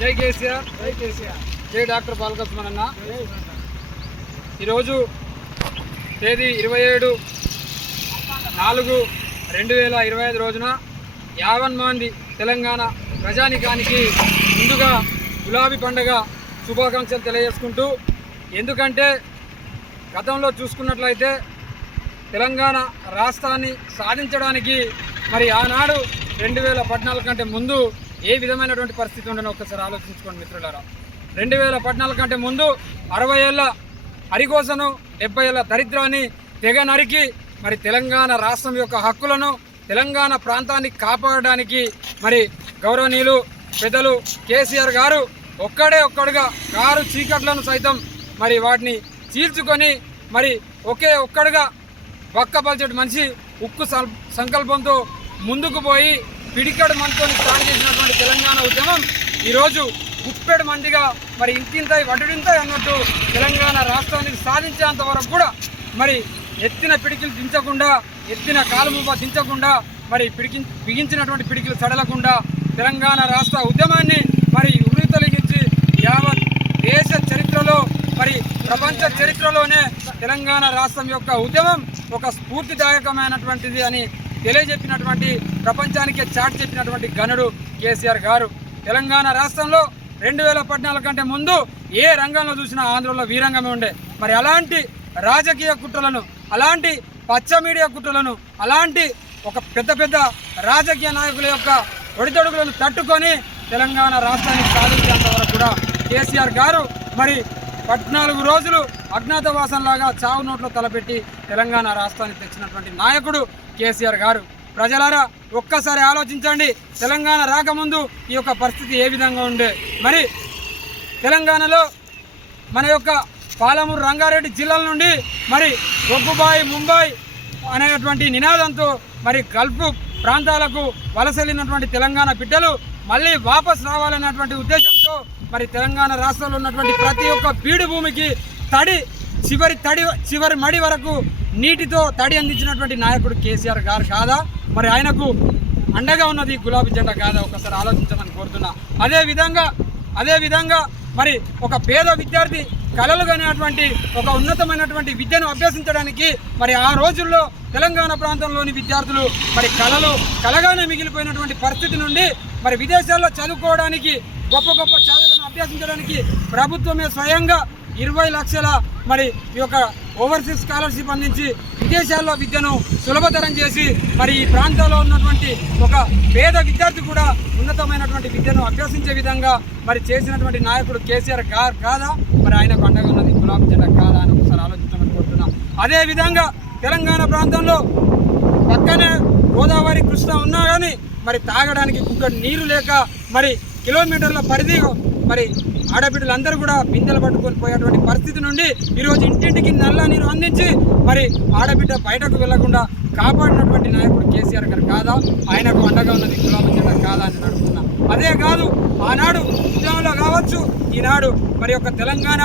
జై కేసీఆర్, జై డాక్టర్ బాలకృష్ణ. ఈరోజు తేదీ 27/4/2025 రోజున 50 మంది తెలంగాణ ప్రజానికానికి ముందుగా గులాబీ పండుగ శుభాకాంక్షలు తెలియజేసుకుంటూ, ఎందుకంటే గతంలో చూసుకున్నట్లయితే తెలంగాణ రాష్ట్రాన్ని సాధించడానికి మరి ఆనాడు 2014 కంటే ముందు ఏ విధమైనటువంటి పరిస్థితి ఉండనో ఒక్కసారి ఆలోచించుకోండి మిత్రులారా. 2014 కంటే ముందు 60 ఏళ్ళ అరికోసను, 70 ఏళ్ళ దరిద్రాన్ని తెగ నరికి మరి తెలంగాణ రాష్ట్రం యొక్క హక్కులను, తెలంగాణ ప్రాంతాన్ని కాపాడడానికి మరి గౌరవనీయులు పెద్దలు కేసీఆర్ గారు ఒక్కడుగా కారు చీకట్లను సైతం మరి వాటిని చీల్చుకొని మరి ఒక్కడుగా పక్కపల్చటి మనిషి ఉక్కు సంకల్పంతో ముందుకు పోయి పిడికడు మనతో స్టార్ట్ చేసినటువంటి తెలంగాణ ఉద్యమం ఈరోజు గుప్పెడు మందిగా మరి ఇంతింతాయి వడ్డింతాయి అన్నట్టు తెలంగాణ రాష్ట్రానికి సాధించేంత వరకు కూడా మరి ఎత్తిన పిడికిలు దించకుండా, ఎత్తిన కాలుమువ్వ దించకుండా, మరి బిగించినటువంటి పిడికిలు సడలకుండా తెలంగాణ రాష్ట్ర ఉద్యమాన్ని మరి ఉరితొలగించి యావత్ దేశ చరిత్రలో మరి ప్రపంచ చరిత్రలోనే తెలంగాణ రాష్ట్రం యొక్క ఉద్యమం ఒక స్ఫూర్తిదాయకమైనటువంటిది అని తెలియజెప్పినటువంటి, ప్రపంచానికే చాటి చెప్పినటువంటి గనుడు కేసీఆర్ గారు. తెలంగాణ రాష్ట్రంలో 2014 కంటే ముందు ఏ రంగంలో చూసినా ఆంధ్రలో వీరంగమే ఉండే. మరి అలాంటి రాజకీయ కుట్రలను, అలాంటి పచ్చ మీడియా కుట్రలను, అలాంటి ఒక పెద్ద రాజకీయ నాయకుల యొక్క ఒడిదొడుగులను తట్టుకొని తెలంగాణ రాష్ట్రాన్ని సాధించేంత వరకు కూడా కేసీఆర్ గారు మరి 14 రోజులు అజ్ఞాతవాసంలాగా చావు నోట్లో తలపెట్టి తెలంగాణ రాష్ట్రాన్ని తెచ్చినటువంటి నాయకుడు కేసీఆర్ గారు. ప్రజలారా ఒక్కసారి ఆలోచించండి, తెలంగాణ రాకముందు ఈ యొక్క పరిస్థితి ఏ విధంగా ఉండే. మరి తెలంగాణలో మన యొక్క పాలమూరు రంగారెడ్డి జిల్లాల నుండి మరి గొగ్గుబాయి ముంబై అనేటువంటి నినాదంతో మరి గల్ఫ్ ప్రాంతాలకు వలసెళ్ళినటువంటి తెలంగాణ బిడ్డలు మళ్ళీ వాపస్ రావాలన్నటువంటి ఉద్దేశంతో మరి తెలంగాణ రాష్ట్రంలో ఉన్నటువంటి ప్రతి ఒక్క బీడు భూమికి చివరి మడి వరకు నీటితో తడి అందించినటువంటి నాయకుడు కేసీఆర్ గారు కాదా? మరి ఆయనకు అండగా ఉన్నది గులాబీ జెండా కాదా? ఒకసారి ఆలోచించమని కోరుతున్నా. అదేవిధంగా మరి ఒక పేద విద్యార్థి కళలు కానిటువంటి ఒక ఉన్నతమైనటువంటి విద్యను అభ్యసించడానికి మరి ఆ రోజుల్లో తెలంగాణ ప్రాంతంలోని విద్యార్థులు మరి కళగానే మిగిలిపోయినటువంటి పరిస్థితి నుండి మరి విదేశాల్లో చదువుకోవడానికి, గొప్ప చదువులను అభ్యసించడానికి ప్రభుత్వమే స్వయంగా 20 లక్షల మరి ఈ యొక్క ఓవర్సీస్ స్కాలర్షిప్ అందించి విదేశాల్లో విద్యను సులభతరం చేసి మరి ఈ ప్రాంతాల్లో ఉన్నటువంటి ఒక పేద విద్యార్థి కూడా ఉన్నతమైనటువంటి విద్యను అభ్యసించే విధంగా మరి చేసినటువంటి నాయకుడు కేసీఆర్ గారు కాదా? మరి ఆయనకు అండగా ఉన్నది గులాబీ జెండా కాదా అని ఒకసారి ఆలోచించమని కోరుతున్నాం. అదేవిధంగా తెలంగాణ ప్రాంతంలో పక్కనే గోదావరి, కృష్ణ ఉన్నా కానీ మరి తాగడానికి గుక్కడి నీరు లేక మరి కిలోమీటర్ల పరిధి మరి ఆడబిడ్డలందరూ కూడా బిందెలు పట్టుకొని పోయేటువంటి పరిస్థితి నుండి ఈరోజు ఇంటింటికి నల్ల నీరు అందించి మరి ఆడబిడ్డ బయటకు వెళ్లకుండా కాపాడినటువంటి నాయకుడు కేసీఆర్ గారు కాదా? ఆయనకు అండగా ఉన్నది గులాబీ జెండా కాదా అని అడుగుతున్నా. అదే కాదు, ఆనాడు ఉద్యమంలో కావచ్చు, ఈనాడు మరి యొక్క తెలంగాణ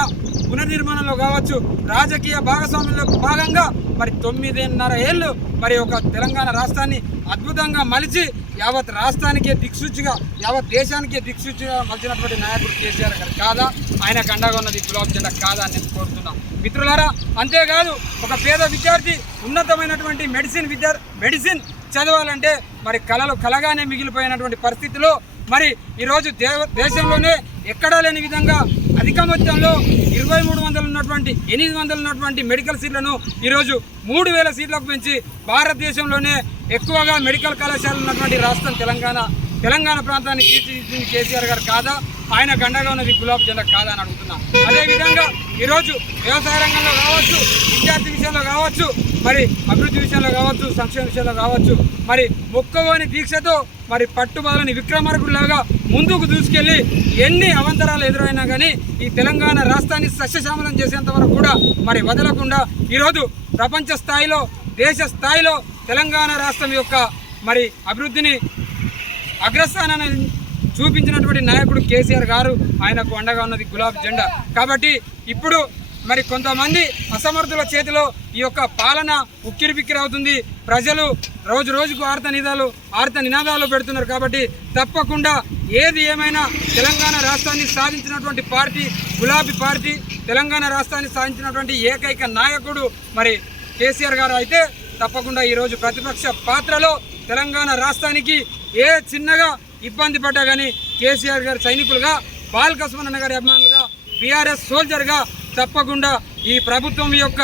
పునర్నిర్మాణంలో కావచ్చు, రాజకీయ భాగస్వామ్యంలో భాగంగా మరి 9.5 ఏళ్ళు మరి ఒక తెలంగాణ రాష్ట్రాన్ని అద్భుతంగా మలిచి యావత్ రాష్ట్రానికే దిక్సూచిగా, యావత్ దేశానికే దిక్సూచిగా మలిచినటువంటి నాయకుడు కేసీఆర్ గారు కాదా? ఆయనకు అండగా ఉన్నది గులాబీ జెండా కాదా అని నేను కోరుతున్నాను మిత్రులారా. అంతేకాదు, ఒక పేద విద్యార్థి ఉన్నతమైనటువంటి మెడిసిన్ చదవాలంటే మరి కలగానే మిగిలిపోయినటువంటి పరిస్థితిలో మరి ఈరోజు దేశంలోనే ఎక్కడా లేని విధంగా అధిక మొత్తంలో 2300 ఉన్నటువంటి 800 ఉన్నటువంటి మెడికల్ సీట్లను ఈరోజు 3000 సీట్లకు పెంచి భారతదేశంలోనే ఎక్కువగా మెడికల్ కళాశాలలు ఉన్నటువంటి రాష్ట్రం తెలంగాణ ప్రాంతాన్ని తీర్చిదిద్దింది కేసీఆర్ గారు కాదా? ఆయన గండగా ఉన్నది గులాబీ జెండా కాదా అని అడుగుతున్నా. అదేవిధంగా ఈరోజు వ్యవసాయ రంగంలో కావచ్చు, విద్యార్థి విషయంలో కావచ్చు, మరి అభివృద్ధి విషయంలో కావచ్చు, సంక్షేమ విషయంలో కావచ్చు, మరి మొక్కవోని దీక్షతో మరి పట్టుబదని విక్రమార్కుడిలాగా ముందుకు దూసుకెళ్లి ఎన్ని అవంతరాలు ఎదురైనా కానీ ఈ తెలంగాణ రాష్ట్రాన్ని సస్యశ్యామలం చేసేంత వరకు కూడా మరి వదలకుండా ఈరోజు ప్రపంచ స్థాయిలో, దేశ స్థాయిలో తెలంగాణ రాష్ట్రం యొక్క మరి అభివృద్ధిని అగ్రస్థానాన్ని చూపించినటువంటి నాయకుడు కేసీఆర్ గారు. ఆయనకు అండగా ఉన్నది గులాబీ జెండా. కాబట్టి ఇప్పుడు మరి కొంతమంది అసమర్థుల చేతిలో ఈ యొక్క పాలన ఉక్కిరిబిక్కిరి అవుతుంది. ప్రజలు రోజు రోజుకు ఆర్త నినాదాలు పెడుతున్నారు. కాబట్టి తప్పకుండా ఏది ఏమైనా తెలంగాణ రాష్ట్రాన్ని సాధించినటువంటి పార్టీ గులాబీ పార్టీ, తెలంగాణ రాష్ట్రాన్ని సాధించినటువంటి ఏకైక నాయకుడు మరి కేసీఆర్ గారు అయితే తప్పకుండా ఈరోజు ప్రతిపక్ష పాత్రలో తెలంగాణ రాష్ట్రానికి ఏ చిన్నగా ఇబ్బంది పడ్డా కానీ కేసీఆర్ గారి సైనికులుగా, బాలకృష్ణ గారి అభిమానులుగా, బీఆర్ఎస్ సోల్జర్గా తప్పకుండా ఈ ప్రభుత్వం యొక్క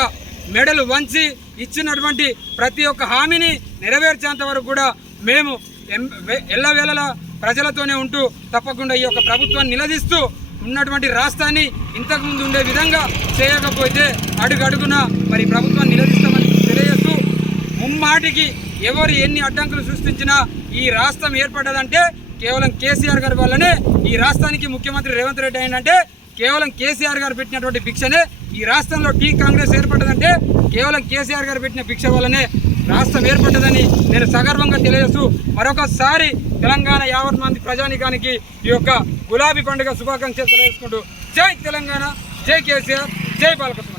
మెడలు వంచి ఇచ్చినటువంటి ప్రతి ఒక్క హామీని నెరవేర్చేంత వరకు కూడా మేము ఎల్లవేళలా ప్రజలతోనే ఉంటూ తప్పకుండా ఈ యొక్క ప్రభుత్వాన్ని నిలదీస్తూ ఉన్నటువంటి రాష్ట్రాన్ని ఇంతకుముందు ఉండే విధంగా చేయకపోతే అడుగడుగున మరి ప్రభుత్వాన్ని నిలదీస్తామని తెలియజేస్తూ ముమ్మాటికి ఎవరు ఎన్ని అడ్డంకులు సృష్టించినా ఈ రాష్ట్రం ఏర్పడ్డదంటే కేవలం కేసీఆర్ గారి వల్లనే. ఈ రాష్ట్రానికి ముఖ్యమంత్రి రేవంత్ రెడ్డి అయినంటే కేవలం కేసీఆర్ గారు పెట్టినటువంటి భిక్షనే. ఈ రాష్ట్రంలో కాంగ్రెస్ ఏర్పడ్డదంటే కేవలం కేసీఆర్ గారు పెట్టిన భిక్ష వల్లనే రాష్ట్రం ఏర్పడ్డదని నేను సగర్వంగా తెలియజేస్తూ మరొకసారి తెలంగాణ యావత్ మంది ప్రజానికానికి ఈ యొక్క గులాబీ పండుగ శుభాకాంక్షలు తెలియజేసుకుంటూ జై తెలంగాణ, జై కేసీఆర్, జై బాలకృష్ణ.